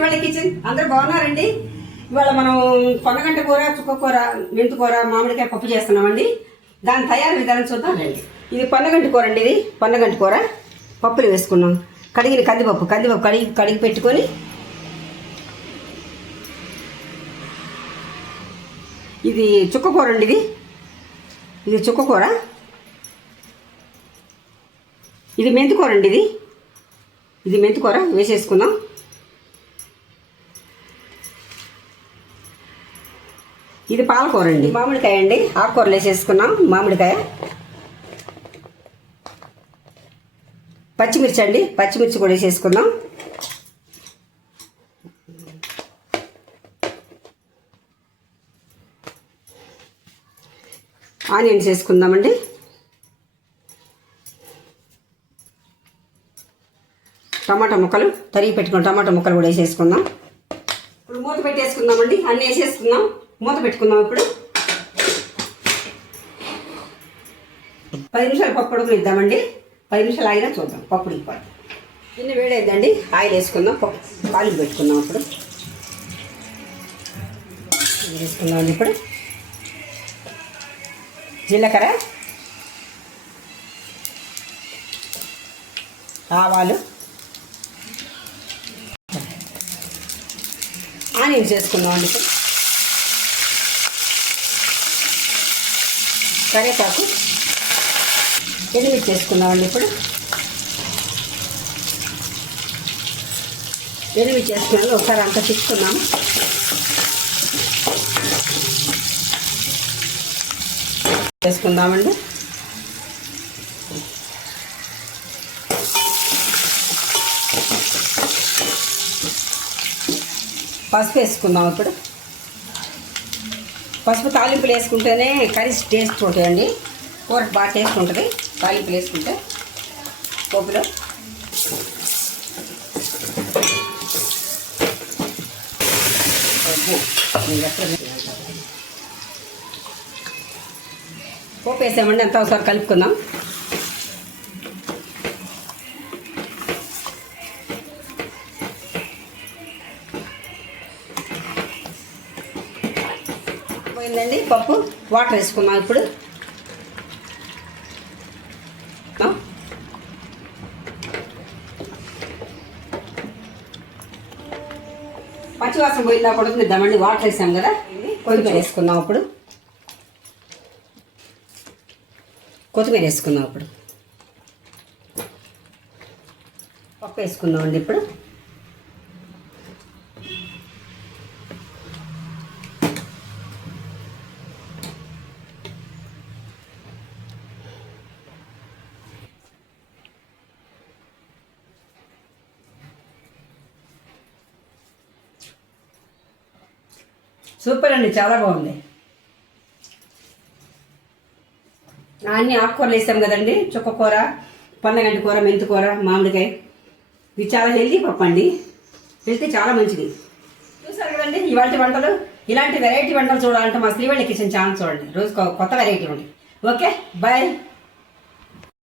Srivani kitchen. అందరూ బాగున్నారండి? ఇవాళ మనం పొన్నగంట కూర, చుక్కకూర, మెంతుకూర, మామిడికాయ పప్పు చేస్తున్నామండి. దాని తయారీ విధానం చూద్దాం రండి. ఇది పొన్నగంట కూర అండి. ఇది పొన్నగంట కూర పప్పులు వేసుకున్నాం. కడిగిన కందిపప్పు కడిగి పెట్టుకొని ఇది చుక్కకూర అండి. ఇది చుక్కకూర. ఇది మెంతికూర అండి. ఇది మెంతికూర వేసేసుకుందాం. ఇది పాలకూర అండి. మామిడికాయ అండి. ఆకుకూరలు వేసేసుకున్నాం. మామిడికాయ, పచ్చిమిర్చి అండి. పచ్చిమిర్చి కూడా వేసేసుకుందాం. ఆనియన్స్ వేసుకుందామండి. టమాటా ముక్కలు తరిగి పెట్టుకున్నాం. టమాటా ముక్కలు కూడా వేసేసుకుందాం. ఇప్పుడు మూత పెట్టేసుకుందామండి. అన్నీ వేసేసుకుందాం. మూత పెట్టుకుందాం. ఇప్పుడు 10 నిమిషాలు పప్పు ఉడకనిద్దామండి. 10 నిమిషాలు ఆగినా చూద్దాం. పప్పు ఉడికిపోతుంది. ఇన్ని వేడైందండి. ఆయిల్ వేసుకుందాం. పప్పు ఆయిల్ పెట్టుకుందాం. ఇప్పుడు వేసుకుందామండి. ఇప్పుడు జీలకర్ర, ఆవాలు, ఆనియన్స్ వేసుకుందామండి. ఇప్పుడు కరివేపాకు, ఎండుమిర్చి వేసుకుందామండి. ఇప్పుడు ఎండుమిర్చి వేసుకున్నాక ఒకసారి అంతా తిప్పుకున్నాము. వేసుకుందామండి. పసుపు వేసుకుందాం. ఇప్పుడు పసుపు తాలింపులు వేసుకుంటేనే కర్రీ టేస్ట్ ఉంటాయండి. కూర బాగా టేస్ట్ ఉంటుంది తాలింపులు వేసుకుంటే. పోపులో పోపు వేసామండి. అంతా ఒకసారి కలుపుకుందాం. పోయిందండి పప్పు. వాటర్ వేసుకుందాం. ఇప్పుడు పచ్చివాసన పోయిందా కొడుకునిద్దామండి. వాటర్ వేసాం కదా. కొత్తిమీర వేసుకుందాం. అప్పుడు కొత్తిమీర వేసుకుందాం. అప్పుడు పప్పు వేసుకుందామండి. ఇప్పుడు సూపర్ అండి. చాలా బాగుంది. అన్నీ ఆకుకూరలు వేసాం కదండి. చుక్కకూర, పొన్నగంటి కూర, మెంతికూర, మామిడికాయ. ఇది చాలా హెల్తీ పప్పు అండి. హెల్తీ చాలా మంచిది. చూసారు కదండి ఇవాళ వంటలు. ఇలాంటి వెరైటీ వంటలు చూడాలంటే మా శ్రీవాణి కిచెన్ ఛానల్ చూడండి. రోజు కొత్త వెరైటీ ఉంది. Okay, bye.